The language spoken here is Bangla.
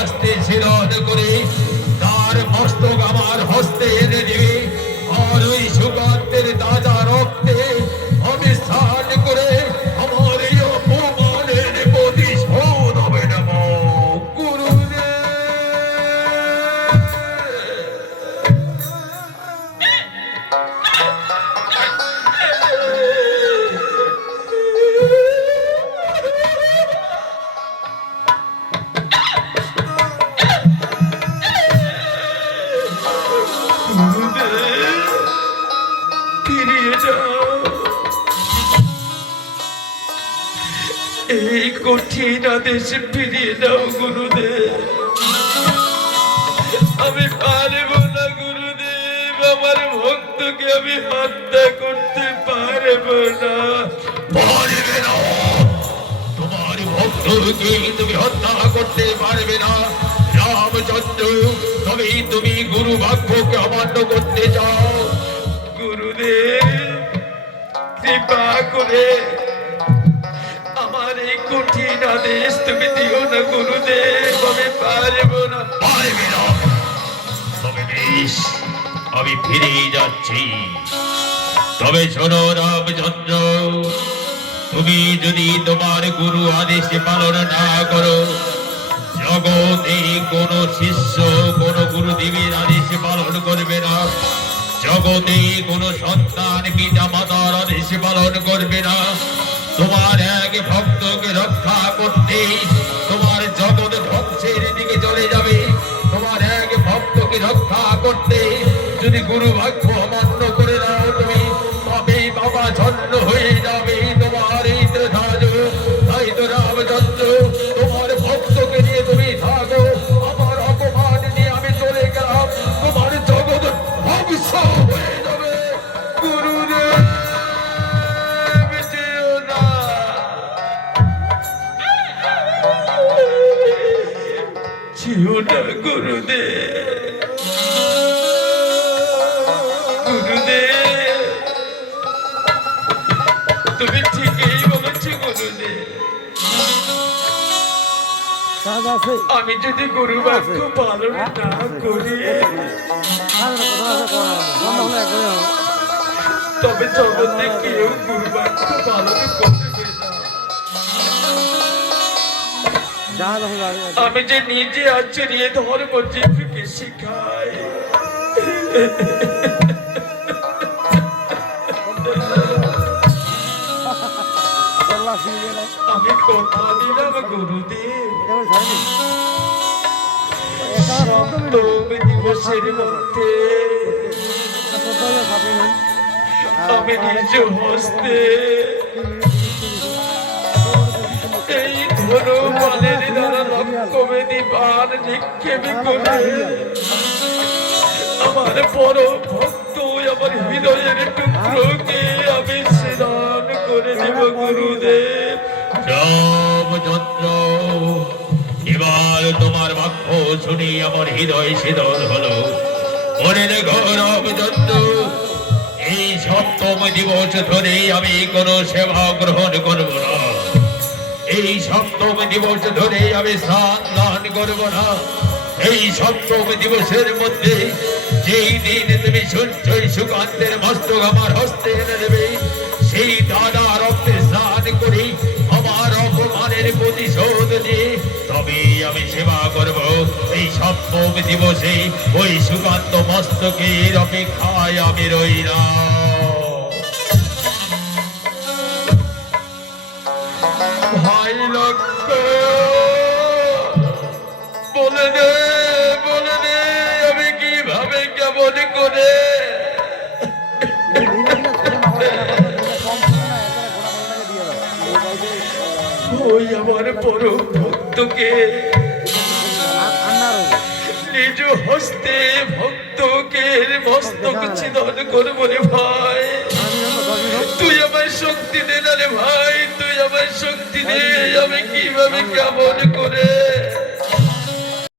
হস্তে ছিলন করে। এই কঠিন আদেশ ফিরিয়ে দাও গুরুদেব। আমি পারব না গুরুদেব আমার ভক্তকে আমি হত্যা করতে পারব না। পারবে না। তোমার ভক্তকে তুমি হত্যা করতে পারবে না। রামচন্দ্র তবে তুমি গুরু বাক্যকে অমান্য করতে চাও। গুরুদেব কৃপা করে কঠিন আদেশ না গুরুদেব পারব না। না। তবে বেশ, আমি ফিরে যাচ্ছি। তবে শোনো রামচন্দ্র, তুমি যদি তোমার গুরু আদেশ পালন না করো, জগতে কোন শিষ্য, কোন গুরুদেবের আদেশ পালন করবে না। জগতে কোন সন্তান পিতা মাতার আদেশ পালন করবে না। ভক্তকে রক্ষা করতে। যদি গুরু বাক্য অমান্য করে নাও তুমি তবে বাবা ছন্ন হয়ে যাবে তোমার এই ত্রেধাজ তাই তো তোমার ভক্তকে নিয়ে তুমি থাকো। আমার নিয়ে আমি চলে গেলাম, তোমার গুরুদেব। আমি যদি গুরু বাক্য পালন না করি তবে জগতে কেউ গুরু বাক্য পালন করবে আমি যে নিজে আচরিয়ে ধর্ম জীবকে শিখাই। আমি কথা দিলাম গুরুদেব তবে দিবসের মধ্যে আমি নিজ হস্তে এই ধনু বানের দ্বারা লক্ষ্যবেদী বান নিক্ষেপ করে আমার পরম ভক্ত, আমার হৃদয়ের টুকরোকে আমি স্নান করে দেব গুরুদেব। রামচন্দ্র এবার তোমার বাক্য শুনি আমার হৃদয় শীতল হলো। মনে রেখো রামচন্দ্র এই সপ্তম দিবস ধরে আমি কোনো সেবা গ্রহণ করব না। এই সপ্তম দিবস ধরে আমি স্নান দান করব না। এই সপ্তম দিবসের মধ্যে যেই দিন তুমি সূর্যই সুকান্তের মস্তক আমার হস্তে এনে দেবে, সেই দাদা সপ্তম দিবসে ওই সুকান্ত মস্তকের অপেক্ষায় আমি রইলাম। ভাই লক্ষ্য, বলে আমি কীভাবে কেমন ওই আমার বড় ভক্তকে হস্তে ভক্তকের মস্তক ছিদন করব রে ভাই। তুই আমার শক্তি দে না রে ভাই তুই আমার শক্তি দে। আমি কীভাবে কেমন করে